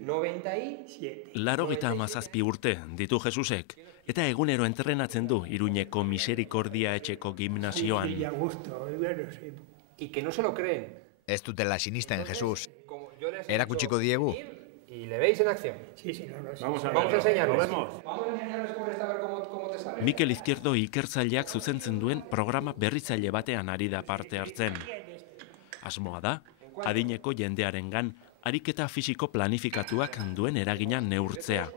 97 urte ditu Jesusek, eta egunero entrenatzen du Iruñeko Misericordia etxeko gimnasioan. Y que no se lo creen. Ez dutela sinisten, Jesus. Erakutsiko diegu? Y le veis en acción. Vamos a enseñarles. Mikel Izquierdo ikertzaileak zuzentzen duen programa berritzaile batean ari da parte hartzen. Asmoa da, adineko jendearengan ariketa fisiko planifikatuak duen eragina neurtzea.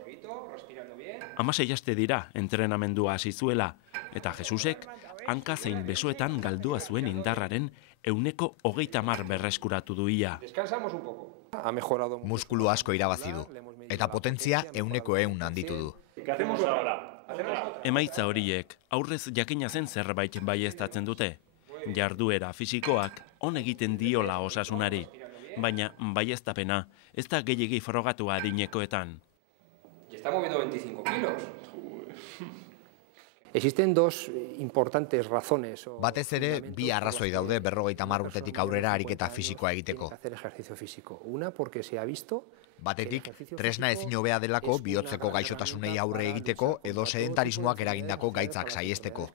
16 aste dira entrenamendua hasi zuela, eta Jesusek hanka zein besoetan galdua zuen indarraren 130 berreskuratu du ia. Muskulu asko irabazi du, eta potentzia 100 handitu du. Emaitza horiek aurrez jakina zen zerbait baieztatzen dute. Jarduera fisikoak on egiten diola osasunari, baina baieztapena ez da gehiegi frogatu adinekoetan. Está moviendo 25 kilos. Existen dos importantes razones. Batez ere, bi arrazoi daude 50 urtetik aurrera ariketa fisikoa egiteko. Una porque se ha visto. Batetik, tresna ezin hobea delako bihotzeko gaixotasunei aurre egiteko edo sedentarismoak eragindako gaitzak saihesteko.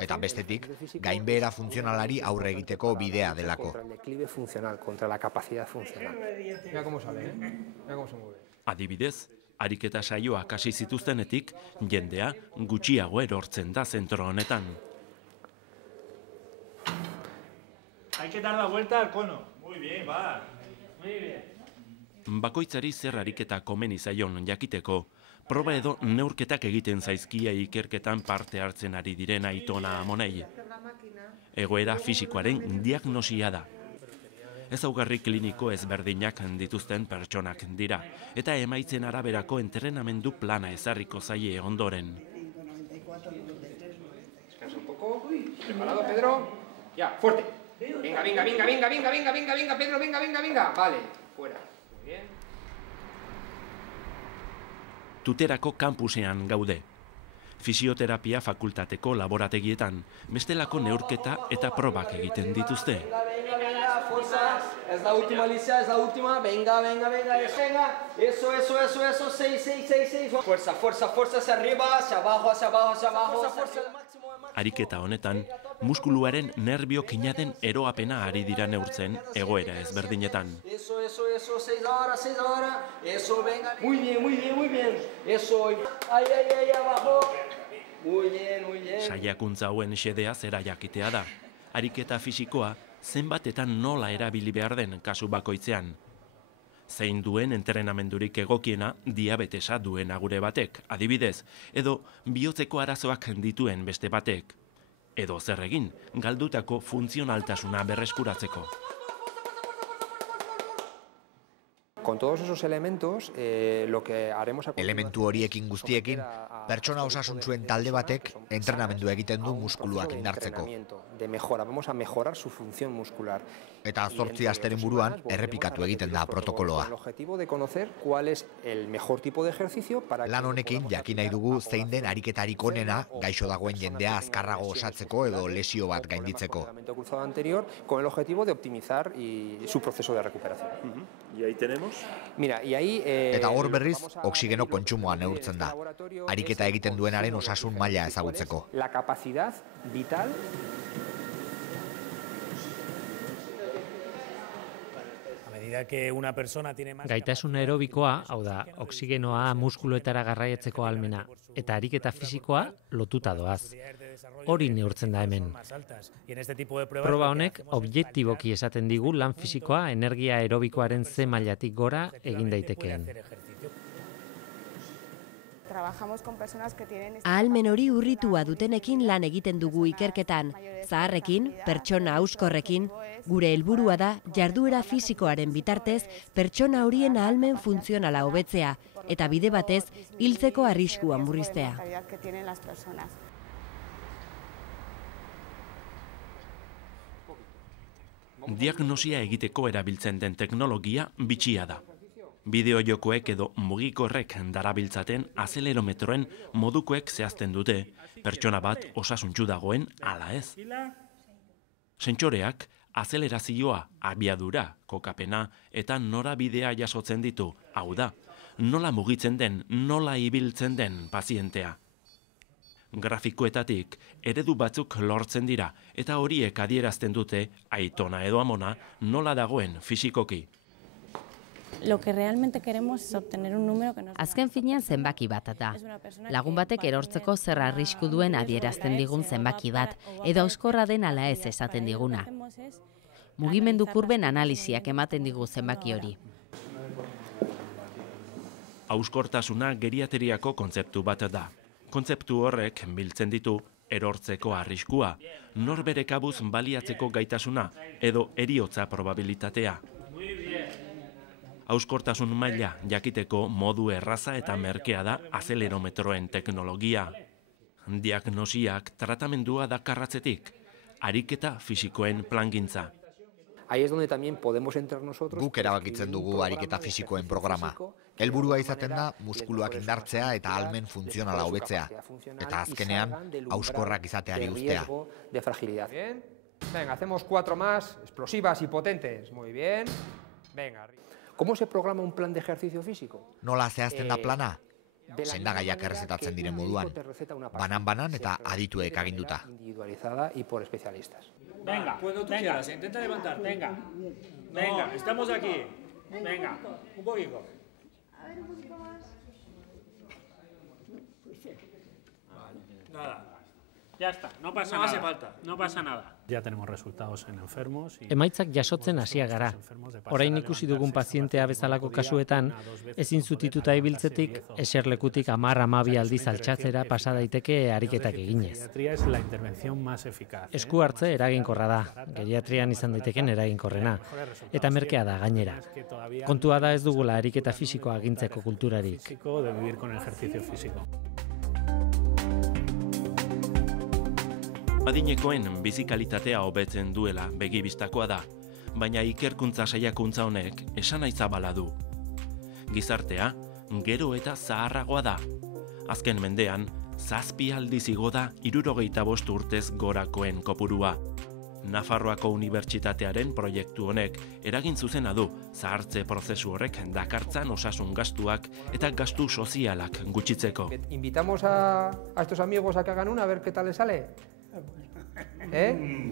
Eta bestetik, gainbehera funtzionalari aurre egiteko bidea delako. Adibidez, ariketa saioak hasi zituztenetik, jendea gutxiago erortzen da zentro honetan. Hay que dar la vuelta al cono. Muy bien, va. Muy bien. Bakoitzari zer ariketa komeni zaion jakiteko, proba edo neurketak egiten zaizkia ikerketan parte hartzen ari diren Aitona Amonei. Egoera fisikoaren diagnosia da. Ezaugarri kliniko ezberdinak dituzten pertsonak dira, eta emaitzen araberako entrenamendu plana ezarriko zaie ondoren. Descansa un poco. ¿Preparado, Pedro? Ya, fuerte. Venga, Pedro, venga. Vale, fuera. Muy bien. Tuterako kampusean gaude. Fisioterapia fakultateko laborategietan, bestelako neurketa eta probak egiten dituzte. Fuerza, es la última, Alicia, es la última. Venga. Eso. 6. Fuerza hacia arriba, hacia abajo. Fuerza al máximo. Ariketa honetan, muskuluaren nerbio kinaden eroapena ari dira neurtzen egoera ezberdinetan. Eso, 6 horas. Eso, venga. Muy bien. Eso, ahí, abajo. Muy bien. Saiakuntza hauen xedea zera jakitea da. Ariketa fisikoa zenbatetan nola erabili behar den kasu bakoitzean. Zein duen entrenamendurik egokiena diabetesa duen agure batek, adibidez, edo bihotzeko arazoak dituen beste batek. Edo zer egin, galdutako funtzionaltasuna berreskuratzeko. Con todos esos elementos, lo que haremos... Elementu horiekin guztiekin, pertsona osasuntsuen talde batek entrenamendu egiten du muskuluak indartzeko. Vamos a mejorar su función muscular. Eta 8 asteren buruan errepikatu egiten da protokoloa. Lan honekin jakin nahi dugu zein den ariketarik onena gaixo dagoen jendea azkarrago osatzeko edo lesio bat gainditzeko. Con el objetivo de optimizar su proceso de recuperación. Y ahí tenemos. Eta hor berriz, oksigeno kontsumoa neurtzen da. Ariketa egiten duenaren osasun maila ezagutzeko. La capacidad vital. Gaitasun aerobikoa, hau da, oksigenoa muskuluetara garraiatzeko ahalmena, eta ariketa fisikoa lotuta doaz. Hori neurtzen da hemen. Proba honek objektiboki esaten digu lan fisikoa energia aerobikoaren ze mailatik gora egin daitekeen. Ahalmen hori urritua dutenekin lan egiten dugu ikerketan, zaharrekin, pertsona hauskorrekin, gure helburua da jarduera fisikoaren bitartez pertsona horien ahalmen funtzionala hobetzea eta bide batez hiltzeko arriskua murriztea. Diagnosia egiteko erabiltzen den teknologia bitxia da. Bideojokoek edo mugikorrek darabiltzaten azelerometroen modukoek zehazten dute, pertsona bat osasuntsu dagoen ala ez. Sentsoreak azelerazioa, abiadura, kokapena eta norabidea jasotzen ditu, hau da, nola mugitzen den, nola ibiltzen den pazientea. Grafikoetatik eredu batzuk lortzen dira eta horiek adierazten dute aitona edo amona nola dagoen fisikoki. Lo que realmente queremos es obtener un número que nos... Azken finean zenbaki bat da. Lagun batek erortzeko zer arrisku duen adierazten digun zenbaki bat, edo auskorra den ala ez esaten diguna. Mugimendu kurben analisiak ematen digu zenbaki hori. Hauskortasuna geriateriako kontzeptu bat da. Kontzeptu horrek biltzen ditu erortzeko arriskua, norbere kabuz baliatzeko gaitasuna edo heriotza probabilitatea. Hauskortasun maila jakiteko modu erraza eta merkea da azelerometroen teknologia. Diagnosiak tratamendua dakarratzetik, ariketa fisikoen plangintza. Ahí es donde también podemos entrar nosotros. Guk erabakitzen dugu ariketa fisikoen programa. Helburua izaten da muskuluak indartzea eta ahalmen funtzionala hobetzea. Eta azkenean, hauskorrak izateari uztea. De fragilidad. Bien. Venga, hacemos 4 más, explosivas y potentes. Muy bien. Venga. ¿Cómo se programa un plan de ejercicio físico? Nola zehazten da plana? Sendagaiak errezetatzen diren moduan. Banan-banan eta adituek aginduta. Individualizada y por especialistas. Venga, cuando tú quieras, intenta levantar, venga. Venga, estamos aquí. Venga, un poquito. A ver, un poquito más. Nada. Ya está, no pasa nada. No hace falta. No pasa nada. Ya tenemos resultados en enfermos. Emaitzak jasotzen hasia gara. Orain ikusi dugun pazientea bezalako kasuetan, ezin zutituta ibiltzetik, eserlekutik 10-12 aldiz altxatzera pasa daiteke ariketak eginez. Esku hartze eraginkorra da, geriatrian izan daiteken eraginkorrena, eta merkea da gainera. Kontua da ez dugula ariketa fisikoa agintzeko kulturarik. De vivir con el ejercicio físico. Adinekoen bizikalitatea hobetzen duela begibistakoa da, baina ikerkuntza saiakuntza honek esanaizabala du. Gizartea, gero eta zaharragoa da. Azken mendean, 7 aldiz igo da 75 urtez gorakoen kopurua. Nafarroako Unibertsitatearen proiektu honek eragin zuzena du zahartze prozesu horrek dakartzan osasun gastuak eta gastu sozialak gutxitzeko. Invitamos a estos amigos a que hagan una, a ver qué tal les sale.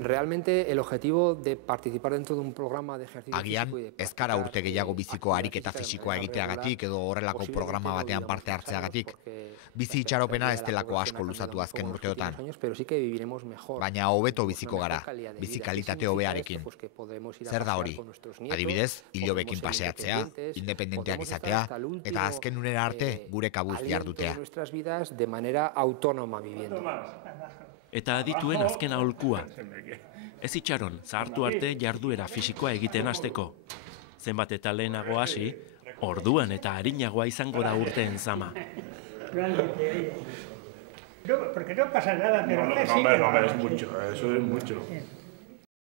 Realmente el objetivo de participar dentro de un programa de ejercicio Agian, ez gara urte gehiago biziko ariketa fisikoa egiteagatik edo horrelako programa batean parte hartzeagatik. Bizi itxaropena ez delako asko luzatu azken urteotan. Baina hobeto biziko gara, bizi kalitate hobearekin. Zer da hori? Adibidez, ilobekin paseatzea, independenteak izatea, eta azken unera arte gure kabuz jardutea. De manera autónoma viviendo. Eta adituen azken aholkua. Ez itxaron, zahartu arte jarduera fisikoa egiten hasteko. Zenbat eta lehenago hasi, orduan eta arinagoa izango da urteen zama. Porque no pasa nada, pero no, es mucho, eso es mucho.